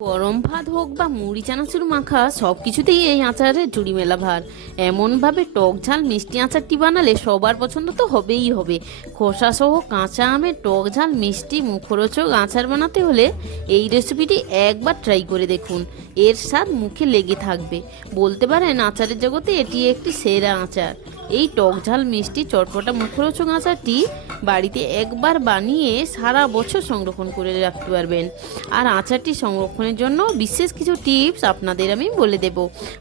গরম ভাত হোক বা মুড়ি চানাচুর মাখা সব কিছুতেই এই আচারের জুড়ি মেলা ভার। এমনভাবে টক ঝাল মিষ্টি আচারটি বানালে সবার পছন্দ তো হবেই হবে। খোসা সহ কাঁচা আমের টক ঝাল মিষ্টি মুখরোচক আচার বানাতে হলে এই রেসিপিটি একবার ট্রাই করে দেখুন। এর স্বাদ মুখে লেগে থাকবে। বলতে পারেন আচারের জগতে এটি একটি সেরা আচার। এই টক ঝাল মিষ্টি চটপটা মুখরোচক আচারটি বাড়িতে একবার বানিয়ে সারা বছর সংরক্ষণ করে রাখতে পারবেন। আর আচারটি সংরক্ষণের জন্য বিশেষ কিছু টিপস আপনাদের আমি বলে দেব।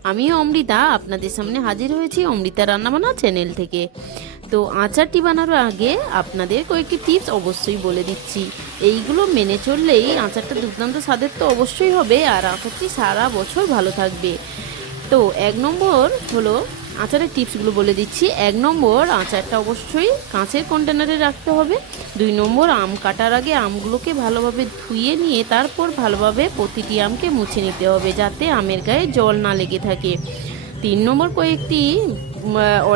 আমি অমৃতা আপনাদের সামনে হাজির হয়েছি অমৃতা রান্নাবান্না চ্যানেল থেকে। তো আচারটি বানানোর আগে আপনাদের কয়েকটি টিপস অবশ্যই বলে দিচ্ছি। এইগুলো মেনে চললেই আচারটা দুর্দান্ত স্বাদের তো অবশ্যই হবে, আর আচারটি সারা বছর ভালো থাকবে। তো 1 নম্বর হলো আচারের টিপসগুলো বলে দিচ্ছি। 1 নম্বর, আচারটা অবশ্যই কাঁচের কন্টেনারে রাখতে হবে। 2 নম্বর, আম কাটার আগে আমগুলোকে ভালোভাবে ধুয়ে নিয়ে তারপর ভালোভাবে প্রতিটি আমকে মুছে নিতে হবে যাতে আমের গায়ে জল না লেগে থাকে। 3 নম্বর, কয়েকটি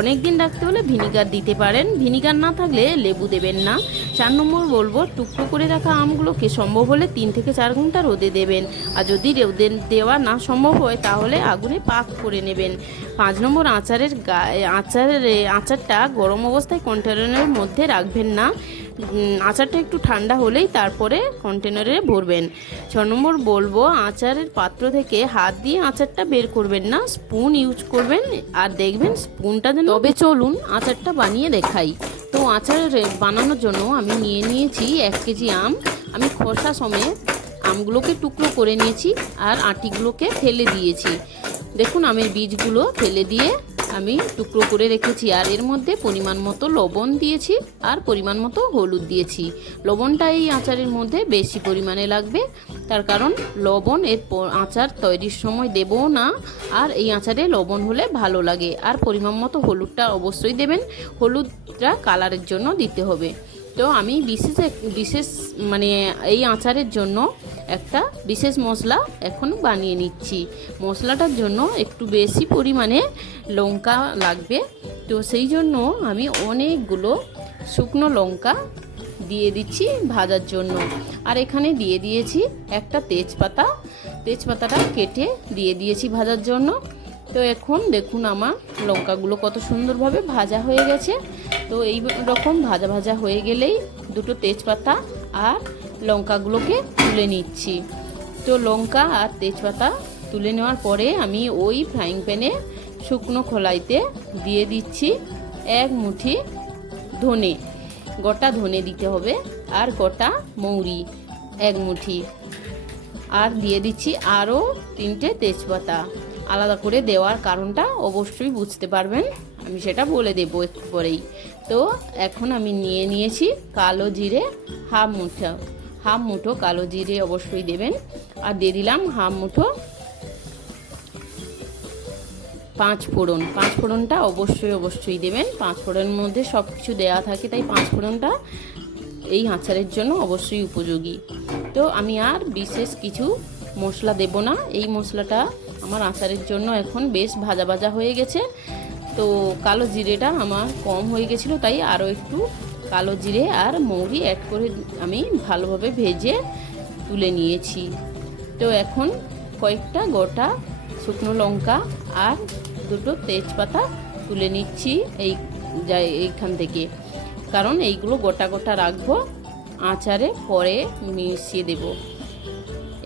অনেক দিন রাখতে হলে ভিনিগার দিতে পারেন, ভিনিগার না থাকলে লেবু দেবেন না। 4 নম্বর বলবো, টুকরো করে রাখা আমগুলোকে সম্ভব হলে 3 থেকে 4 ঘন্টা রোদে দেবেন, আর যদি রোদে দেওয়া না সম্ভব হয় তাহলে আগুনে পাক করে নেবেন। 5 নম্বর, আচারটা গরম অবস্থায় কন্টেনারের মধ্যে রাখবেন না। আচারটা একটু ঠান্ডা হলেই তারপরে কন্টেনারে ভরবেন। 6 নম্বর বলবো, আচারের পাত্র থেকে হাত দিয়ে আচারটা বের করবেন না, স্পুন ইউজ করবেন। আর দেখবেন স্পুনটা যেন। তবে চলুন আচারটা বানিয়ে দেখাই। তো আচার বানানোর জন্য আমি নিয়ে নিয়েছি 1 কেজি আম। আমি খোসা সমেত আমগুলোকে টুকরো করে নিয়েছি আর আটিগুলোকে ফেলে দিয়েছি। দেখুন আমের বীজগুলো ফেলে দিয়ে আমি টুকরো করে রেখেছি। আর এর মধ্যে পরিমাণ মতো লবণ দিয়েছি আর পরিমাণ মতো হলুদ দিয়েছি। লবণটা এই আচারের মধ্যে বেশি পরিমাণে লাগবে, তার কারণ লবণ এর আচার তৈরির সময় দেবো না, আর এই আচারে লবণ হলে ভালো লাগে। আর পরিমাণ মতো হলুদটা অবশ্যই দেবেন, হলুদটা কালারের জন্য দিতে হবে। তো আমি বিশেষ মানে এই আচারের জন্য একটা বিশেষ মশলা এখন বানিয়ে নিচ্ছি। মশলাটার জন্য একটু বেশি পরিমাণে লঙ্কা লাগবে। তো সেই জন্য আমি অনেকগুলো শুকনো লঙ্কা দিয়ে দিচ্ছি ভাজার জন্য। আর এখানে দিয়ে দিয়েছি একটা তেজপাতাটা কেটে দিয়ে দিয়েছি ভাজার জন্য। তো এখন দেখুন আমার লঙ্কাগুলো কত সুন্দরভাবে ভাজা হয়ে গেছে। তো এই রকম ভাজা ভাজা হয়ে গেলেই দুটো তেজপাতা আর লঙ্কাগুলোকে তুলে নিচ্ছি। তো লঙ্কা আর তেজপাতা তুলে নেওয়ার পরে আমি ওই ফ্রাইং প্যানে শুকনো খোলাইতে দিয়ে দিচ্ছি 1 মুঠি ধনে, গোটা ধনে দিতে হবে, আর গোটা মৌরি 1 মুঠি, আর দিয়ে দিচ্ছি আরও 3টে তেজপাতা। আলাদা করে দেওয়ার কারণটা অবশ্যই বুঝতে পারবেন, আমি সেটা বলে দেবো একটু পরেই। তো এখন আমি নিয়ে নিয়েছি কালো জিরে হাফ মুঠো কালো জিরে অবশ্যই দেবেন। আর দিয়ে দিলাম হাফ মুঠো 5 ফোড়নটা অবশ্যই দেবেন। 5 ফোড়নের মধ্যে সব কিছু দেওয়া থাকে, তাই 5 ফোড়নটা এই আচারের জন্য অবশ্যই উপযোগী। তো আমি আর বিশেষ কিছু মশলা দেব না। এই মশলাটা আমার আচারের জন্য এখন বেশ ভাজা ভাজা হয়ে গেছে। তো কালো জিরেটা আমার কম হয়ে গেছিলো, তাই আরও একটু কালো জিরে আর মৌরি অ্যাড করে আমি ভালোভাবে ভেজে তুলে নিয়েছি। তো এখন কয়েকটা গোটা শুকনো লঙ্কা আর 2টো তেজপাতা তুলে নিচ্ছি এইখান থেকে, কারণ এইগুলো গোটা গোটা রাখবো, আচারে পরে মিশিয়ে দেব।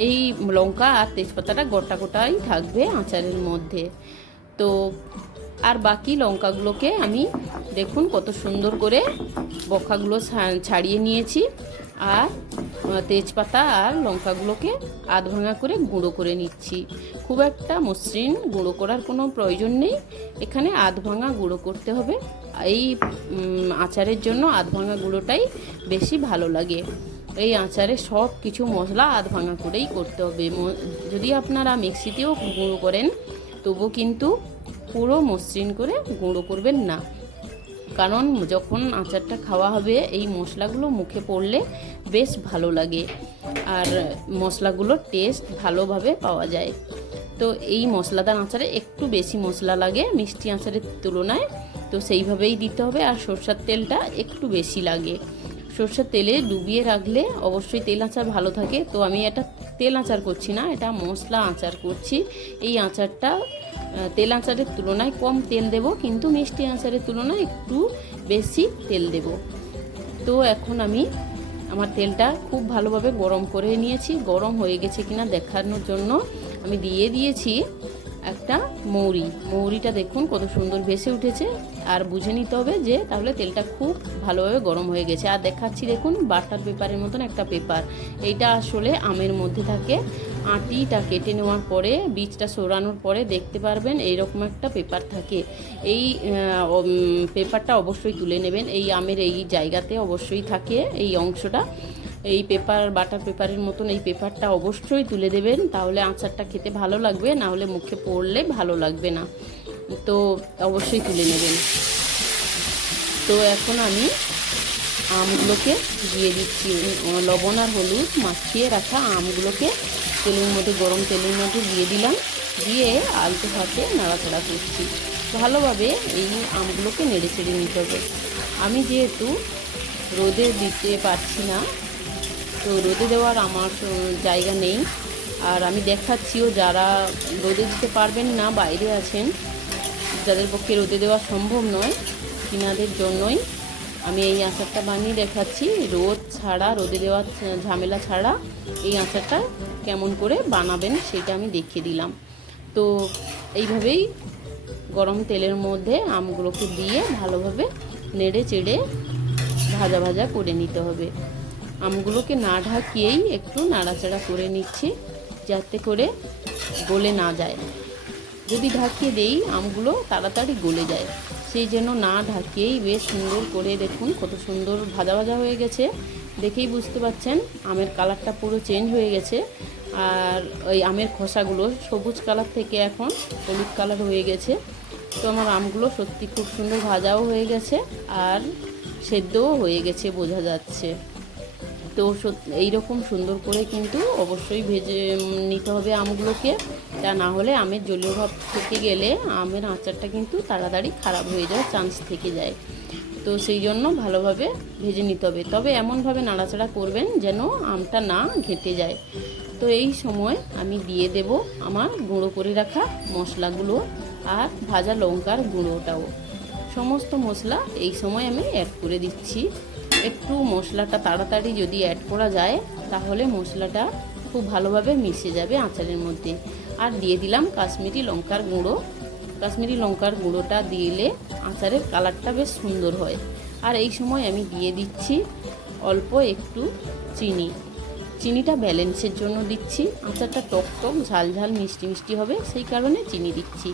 এই লঙ্কা আর তেজপাতাটা গোটা গোটাই থাকবে আচারের মধ্যে। তো আর বাকি লঙ্কাগুলোকে আমি দেখুন কত সুন্দর করে বখাগুলো ছাড়িয়ে নিয়েছি, আর তেজপাতা আর লঙ্কাগুলোকে আধ ভাঙা করে গুঁড়ো করে নিচ্ছি। খুব একটা মসৃণ গুঁড়ো করার কোনো প্রয়োজন নেই, এখানে আধ ভাঙা গুঁড়ো করতে হবে। এই আচারের জন্য আধ ভাঙা গুঁড়োটাই বেশি ভালো লাগে। এই আচারে সব কিছু মশলা আধ ভাঙা করেই করতে হবে। যদি আপনারা মিক্সিতেও গুঁড়ো করেন তবু কিন্তু পুরো মসৃণ করে গুঁড়ো করবেন না, কারণ যখন আচারটা খাওয়া হবে এই মশলাগুলো মুখে পড়লে বেশ ভালো লাগে আর মশলাগুলোর টেস্ট ভালোভাবে পাওয়া যায়। তো এই মশলাদার আচারে একটু বেশি মশলা লাগে মিষ্টি আচারের তুলনায়, তো সেইভাবেই দিতে হবে। আর সরষের তেলটা একটু বেশি লাগে। সর্ষের তেলে ডুবিয়ে রাখলে অবশ্যই তেল আচার ভালো থাকে। তো আমি এটা তেল আচার করছি না, এটা মশলা আচার করছি। এই আচারটা তেল আচারের তুলনায় কম তেল দেব, কিন্তু মিষ্টি আচারের তুলনায় একটু বেশি তেল দেব। তো এখন আমি আমার তেলটা খুব ভালোভাবে গরম করে নিয়েছি। গরম হয়ে গেছে কিনা দেখানোর জন্য আমি দিয়ে দিয়েছি একটা মৌরিটা দেখুন কত সুন্দর ভেসে উঠেছে। আর বুঝে নিতে হবে যে তাহলে তেলটা খুব ভালোভাবে গরম হয়ে গেছে। আর দেখাচ্ছি দেখুন বাটার পেপারের মতন একটা পেপার, এইটা আসলে আমের মধ্যে থাকে। আটিটা কেটে নেওয়ার পরে বীজটা সরানোর পরে দেখতে পারবেন এইরকম একটা পেপার থাকে। এই পেপারটা অবশ্যই তুলে নেবেন, এই আমের এই জায়গাতে অবশ্যই থাকে এই অংশটা। এই বাটার পেপারের মতন এই পেপারটা অবশ্যই তুলে দেবেন, তাহলে আচারটা খেতে ভালো লাগবে, না হলে মুখে পড়লে ভালো লাগবে না। তো অবশ্যই তুলে নেবেন। তো এখন আমি আমগুলোকে দিয়ে দিচ্ছি, লবণ আর হলুদ মাখিয়ে রাখা আমগুলোকে তেলের মধ্যে, গরম তেলের মধ্যে দিয়ে দিলাম। দিয়ে আলতো হাতে নাড়াচাড়া করছি ভালোভাবে। এই আমগুলোকে নেড়ে চেড়ে নিতে হবে। আমি যেহেতু রোদে দিতে পারছি না, তো রোদে দেওয়ার আমার জায়গা নেই, আর আমি দেখাচ্ছিও যারা রোদে দিতে পারবেন না, বাইরে আছেন, যাদের পক্ষে রোদে দেওয়া সম্ভব নয়, কিনাদের জন্যই আমি এই আচারটা বানিয়ে দেখাচ্ছি। রোদ ছাড়া, রোদে দেওয়ার ঝামেলা ছাড়া এই আচারটা কেমন করে বানাবেন সেটা আমি দেখিয়ে দিলাম। তো এইভাবেই গরম তেলের মধ্যে আমগুলোকে দিয়ে ভালোভাবে নেড়ে চেড়ে ভাজা ভাজা করে নিতে হবে। আমগুলোকে না ঢাকিয়েই একটু নাড়াচাড়া করে নিচ্ছি যাতে করে গলে না যায়। যদি ঢাকিয়ে দেই আমগুলো তাড়াতাড়ি গলে যায়, সেই জন্য না ঢাকিয়েই বেশ সুন্দর করে দেখুন কত সুন্দর ভাজা ভাজা হয়ে গেছে। দেখেই বুঝতে পারছেন আমের কালারটা পুরো চেঞ্জ হয়ে গেছে। আর ওই আমের খোসাগুলো সবুজ কালার থেকে এখন হলুদ কালার হয়ে গেছে। তো আমার আমগুলো সত্যি খুব সুন্দর ভাজাও হয়ে গেছে আর সেদ্ধও হয়ে গেছে বোঝা যাচ্ছে। তো এইরকম সুন্দর করে কিন্তু অবশ্যই ভেজে নিতে হবে আমগুলোকে, তা না হলে আমের জলীয় ভাব থেকে গেলে আমের আচারটা কিন্তু তাড়াতাড়ি খারাপ হয়ে যাওয়ার চান্স থেকে যায়। তো সেই জন্য ভালোভাবে ভেজে নিতে হবে, তবে এমনভাবে নাড়াচাড়া করবেন যেন আমটা না ঘেঁটে যায়। তো এই সময় আমি দিয়ে দেব আমার গুঁড়ো করে রাখা মশলাগুলো আর ভাজা লঙ্কার গুঁড়োটাও। সমস্ত মশলা এই সময় আমি অ্যাড করে দিচ্ছি। একটু মশলাটা তাড়াতাড়ি যদি অ্যাড করা যায় তাহলে মশলাটা খুব ভালোভাবে মিশে যাবে আচারের মধ্যে। আর দিয়ে দিলাম কাশ্মীরি লঙ্কার গুঁড়ো। কাশ্মীরি লঙ্কার গুঁড়োটা দিলে আচারের কালারটা বেশ সুন্দর হয়। আর এই সময় আমি দিয়ে দিচ্ছি অল্প একটু চিনিটা ব্যালেন্সের জন্য দিচ্ছি। আচারটা টক টক ঝাল ঝাল মিষ্টি মিষ্টি হবে, সেই কারণে চিনি দিচ্ছি।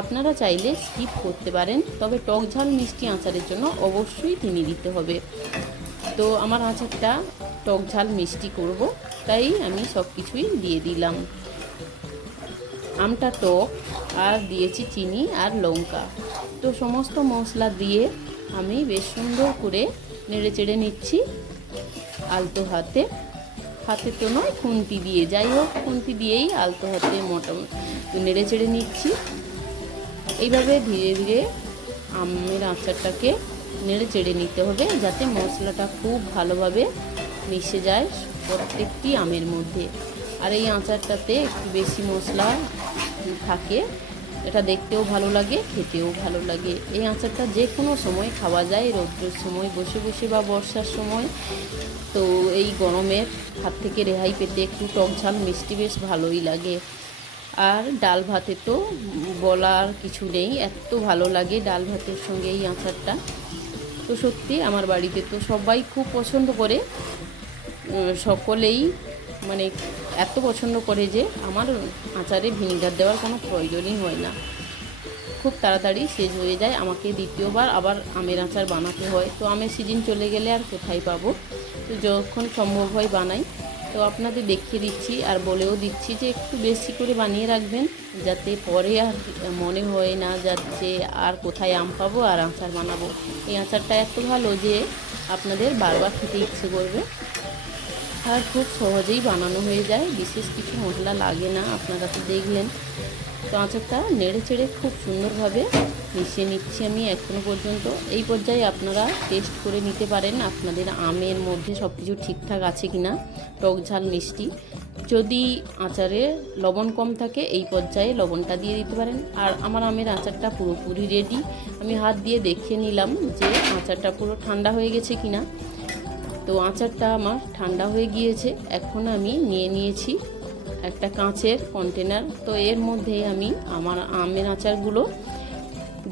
আপনারা চাইলে স্কিপ করতে পারেন, তবে টক ঝাল মিষ্টি আচারের জন্য অবশ্যই চিনি দিতে হবে। তো আমার আচারটা টক ঝাল মিষ্টি করব, তাই আমি সব কিছুই দিয়ে দিলাম। আমটা টক আর দিয়েছি চিনি আর লঙ্কা। তো সমস্ত মশলা দিয়ে আমি বেশ সুন্দর করে নেড়ে চেড়ে নিচ্ছি আলতো হাতে। হাতে তো নয়, খুন্তি দিয়ে, যাই হোক খুন্তি দিয়েই আলতো হাতে মোটামুটি নেড়ে চেড়ে নিচ্ছি। এইভাবে ধীরে ধীরে আমের আচারটাকে নেড়ে চেড়ে নিতে হবে যাতে মশলাটা খুব ভালোভাবে মিশে যায় প্রত্যেকটি আমের মধ্যে। আর এই আচারটাতে একটু বেশি মশলা থাকে, এটা দেখতেও ভালো লাগে, খেতেও ভালো লাগে। এই আচারটা যে কোনো সময় খাওয়া যায়, রৌদ্রের সময় বসে বসে বা বর্ষার সময়। তো এই গরমের হাত থেকে রেহাই পেতে একটু টক ঝাল মিষ্টি বেশ ভালোই লাগে। আর ডাল ভাতে তো বলার কিছু নেই, এত ভালো লাগে ডাল ভাতের সঙ্গে এই আচারটা। তো সত্যি আমার বাড়িতে তো সবাই খুব পছন্দ করে, সকলেই মানে এত পছন্দ করে যে আমার আচারে ভিনিগার দেওয়ার কোনো প্রয়োজনই হয় না, খুব তাড়াতাড়ি শেষ হয়ে যায়। আমাকে দ্বিতীয়বার আবার আমের আচার বানাতে হয়। তো আমের সিজন চলে গেলে আর কোথায় পাবো, তো যখন সম্ভব হয় বানাই। তো আপনাদের দেখিয়ে দিচ্ছি আর বলেও দিচ্ছি যে একটু বেশি করে বানিয়ে রাখবেন, যাতে পরে আর মনে হয় না যাচ্ছে আর কোথায় আম পাবো আর আচার বানাবো। এই আচারটা এত ভালো যে আপনাদের বারবার খেতে ইচ্ছে করবে। আর খুব সহজেই বানানো হয়ে যায়, বিশেষ কিছু মশলা লাগে না। আপনারা তো দেখলেন। তো আচারটা নেড়ে চেড়ে খুব সুন্দরভাবে মিশিয়ে নিচ্ছি আমি এখনও পর্যন্ত। এই পর্যায়ে আপনারা টেস্ট করে নিতে পারেন আপনাদের আমের মধ্যে সব কিছু ঠিকঠাক আছে কি না, টক ঝাল মিষ্টি। যদি আচারে লবণ কম থাকে এই পর্যায়ে লবণটা দিয়ে দিতে পারেন। আর আমার আমের আচারটা পুরোপুরি রেডি। আমি হাত দিয়ে দেখে নিলাম যে আচারটা পুরো ঠান্ডা হয়ে গেছে কি না। তো আচারটা আমার ঠান্ডা হয়ে গিয়েছে। এখন আমি নিয়ে নিয়েছি একটা কাঁচের কন্টেনার। তো এর মধ্যে আমি আমার আমের আচারগুলো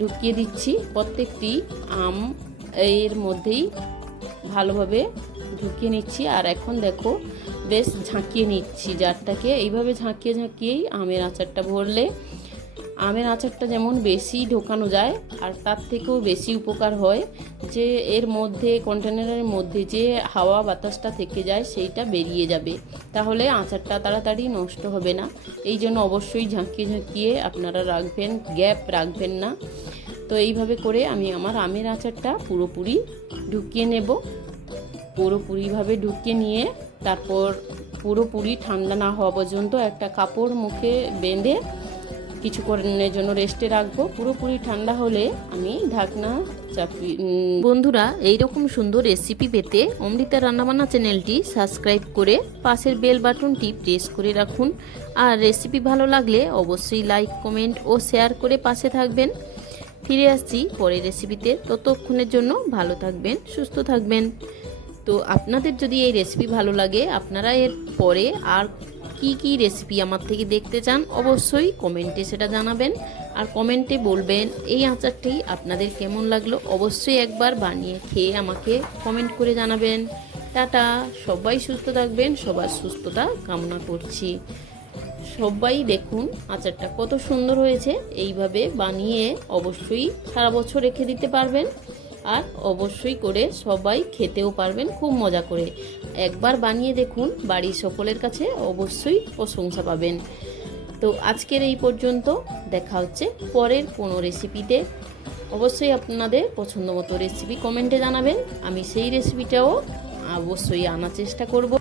ঢুকিয়ে দিচ্ছি। প্রত্যেকটি আম এর মধ্যেই ভালোভাবে ঢুকিয়ে নিচ্ছি। আর এখন দেখো বেশ ঝাঁকিয়ে নিচ্ছি জারটাকে। এইভাবে ঝাঁকিয়ে ঝাঁকিয়েই আমের আচারটা ভরলে আমের আচারটা যেমন বেশি ঢোকানো যায় আর তার থেকেও বেশি উপকার হয় যে এর মধ্যে কন্টেনারের মধ্যে যে হাওয়া বাতাসটা থেকে যায় সেইটা বেরিয়ে যাবে, তাহলে আচারটা তাড়াতাড়ি নষ্ট হবে না। এই জন্য অবশ্যই ঝাঁকিয়ে ঝাঁকিয়ে আপনারা রাখবেন, গ্যাপ রাখবেন না। তো এইভাবে করে আমি আমার আমের আচারটা পুরোপুরি ঢুকিয়ে নেব। পুরোপুরিভাবে ঢুকিয়ে নিয়ে তারপর পুরোপুরি ঠান্ডা না হওয়া পর্যন্ত একটা কাপড় মুখে বেঁধে কিছুক্ষণের জন্য রেস্টে রাখবো। পুরোপুরি ঠান্ডা হলে আমি ঢাকনা চাপিয়ে। বন্ধুরা, এইরকম সুন্দর রেসিপি পেতে অমৃতা রান্নাবান্না চ্যানেলটি সাবস্ক্রাইব করে পাশের বেল বাটনটি প্রেস করে রাখুন। আর রেসিপি ভালো লাগলে অবশ্যই লাইক, কমেন্ট ও শেয়ার করে পাশে থাকবেন। ফিরে আসছি পরের রেসিপিতে। ততক্ষণের জন্য ভালো থাকবেন, সুস্থ থাকবেন। তো আপনাদের যদি এই রেসিপি ভালো লাগে, আপনারা এর পরে আর কি রেসিপি আমার থেকে দেখতে চান অবশ্যই কমেন্টে সেটা জানাবেন। আর কমেন্টে বলবেন এই আচারটি আপনাদের কেমন লাগলো। অবশ্যই একবার বানিয়ে খেয়ে আমাকে কমেন্ট করে জানাবেন। টাটা, সবাই সুস্থ থাকবেন, সবার সুস্থতা কামনা করছি। সবাই দেখুন আচারটা কত সুন্দর হয়েছে। এইভাবে বানিয়ে অবশ্যই সারা বছর রেখে দিতে পারবেন আর অবশ্যই করে সবাই খেতেও পারবেন খুব মজা করে। একবার বানিয়ে দেখুন, বাড়ির সকলের কাছে অবশ্যই প্রশংসা পাবেন। তো আজকের এই পর্যন্ত, দেখা হচ্ছে পরের কোনো রেসিপিতে। অবশ্যই আপনাদের পছন্দ মতো রেসিপি কমেন্টে জানাবেন, আমি সেই রেসিপিটাও অবশ্যই আনার চেষ্টা করব।